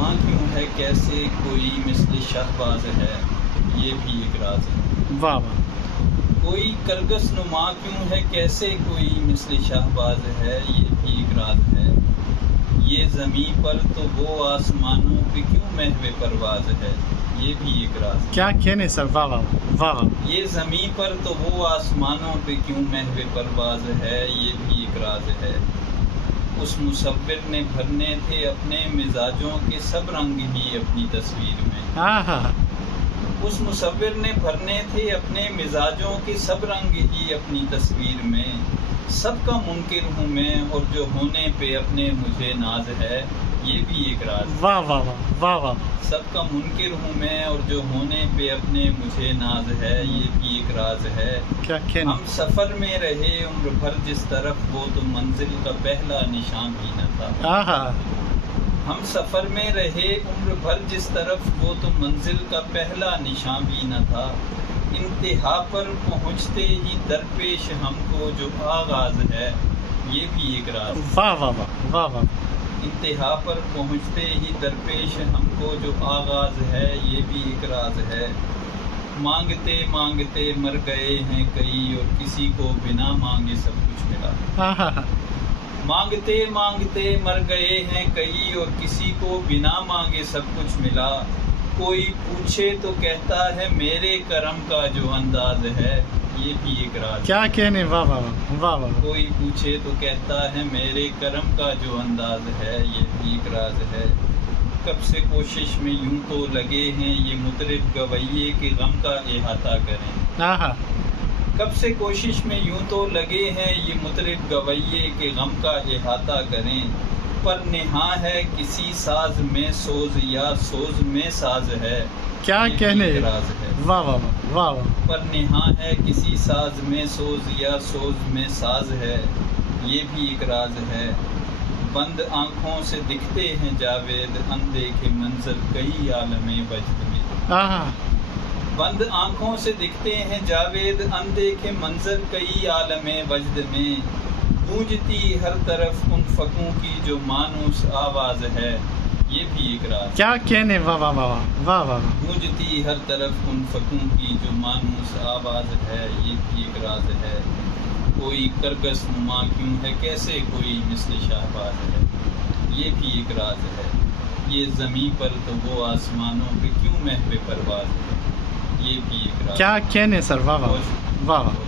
نما کیوں ہے کیسے کوئی مثل شہباز ہے، یہ بھی ایک راز ہے۔ واہ واہ، کوئی کرگس نما کیوں ہے کیسے کوئی مثل شہباز ہے، یہ بھی ایک راز ہے۔ یہ زمیں پر تو وہ آسمانوں پہ کیوں محو پرواز ہے، یہ بھی ایک راز ہے۔ کیا کہنے سر، واہ واہ واہ واہ۔ یہ زمیں پر تو وہ آسمانوں پہ کیوں محو پرواز ہے، یہ بھی ایک راز ہے۔ اس مصور نے بھرنے تھے اپنے مزاجوں کے سب رنگ ہی اپنی تصویر میں۔ ہاں ہاں، اس مصور نے بھرنے تھے اپنے مزاجوں کے سب رنگ ہی اپنی تصویر میں۔ سب کا منکر ہوں میں اور جو ہونے پہ اپنے مجھے ناز ہے، یہ بھی ایک راز ہے۔ واہ واہ واہ واہ واہ۔ سب کا منکر ہوں میں اور جو ہونے پہ اپنے مجھے ناز ہے، یہ بھی ایک راز ہے۔ کیا کہنے، ہم سفر میں رہے عمر بھر جس طرف، وہ تو منزل کا پہلا نشان بھی نہ تھا۔ ہاں ہاں، ہم سفر میں رہے عمر بھر جس طرف، وہ تو منزل کا پہلا نشان بھی نہ تھا۔ انتہا پر پہنچتے ہی درپیش ہم کو جو آغاز ہے، یہ بھی ایک راز ہے۔ واہ واہ واہ واہ واہ۔ انتہا پر پہنچتے ہی درپیش ہم کو جو آغاز ہے، یہ بھی ایک راز ہے۔ مانگتے مانگتے مر گئے ہیں کئی اور کسی کو بنا مانگے سب کچھ ملا۔ ہاں ہاں ہاں، مانگتے مانگتے مر گئے ہیں کئی اور کسی کو بنا مانگے سب کچھ ملا۔ کوئی پوچھے تو کہتا ہے میرے کرم کا جو انداز ہے، یہ بھی ایک راز ہے۔ کیا کہنے، واہ واہ واہ واہ واہ۔ کوئی پوچھے تو کہتا ہے میرے کرم کا جو انداز ہے، یہ بھی ایک راز ہے۔ کب سے کوشش میں یوں تو لگے ہیں یہ مطرب گویے کے غم کا احاطہ کریں۔ ہاں ہاں، کب سے کوشش میں یوں تو لگے ہیں یہ مطرب گویے کے غم کا احاطہ کریں۔ پر نہاں ہے کسی ساز میں سوز یا سوز میں ساز ہے، کیا یہ بھی کہنے، ایک راز ہے۔ واہ واہ واہ واہ واہ۔ پر نہاں ہے کسی ساز میں سوز یا سوز میں ساز ہے، یہ بھی ایک راز ہے۔ بند آنکھوں سے دکھتے ہیں جاوید اندیکھے منظر کئی عالم وجد میں۔ ہاں ہاں، بند آنکھوں سے دکھتے ہیں جاوید اندیکھے منظر کئی عالم وجد میں۔ گونجتی ہر طرف ان فقوں کی جو مانوس آواز ہے، یہ بھی ایک راز ہے۔ کیا کہنے، واہ واہ واہ واہ واہ۔ گونجتی ہر طرف ان فقوں کی جو مانوس آواز ہے، یہ بھی ایک راز ہے۔ کوئی کرگس نما کیوں ہے کیسے کوئی مثل شہباز ہے، یہ بھی ایک راز ہے۔ یہ زمیں پر تو وہ آسمانوں پہ کیوں محو پرواز ہے، یہ بھی ایک راز ہے۔ کیا کہنے سر، واہ واہ واہ واہ۔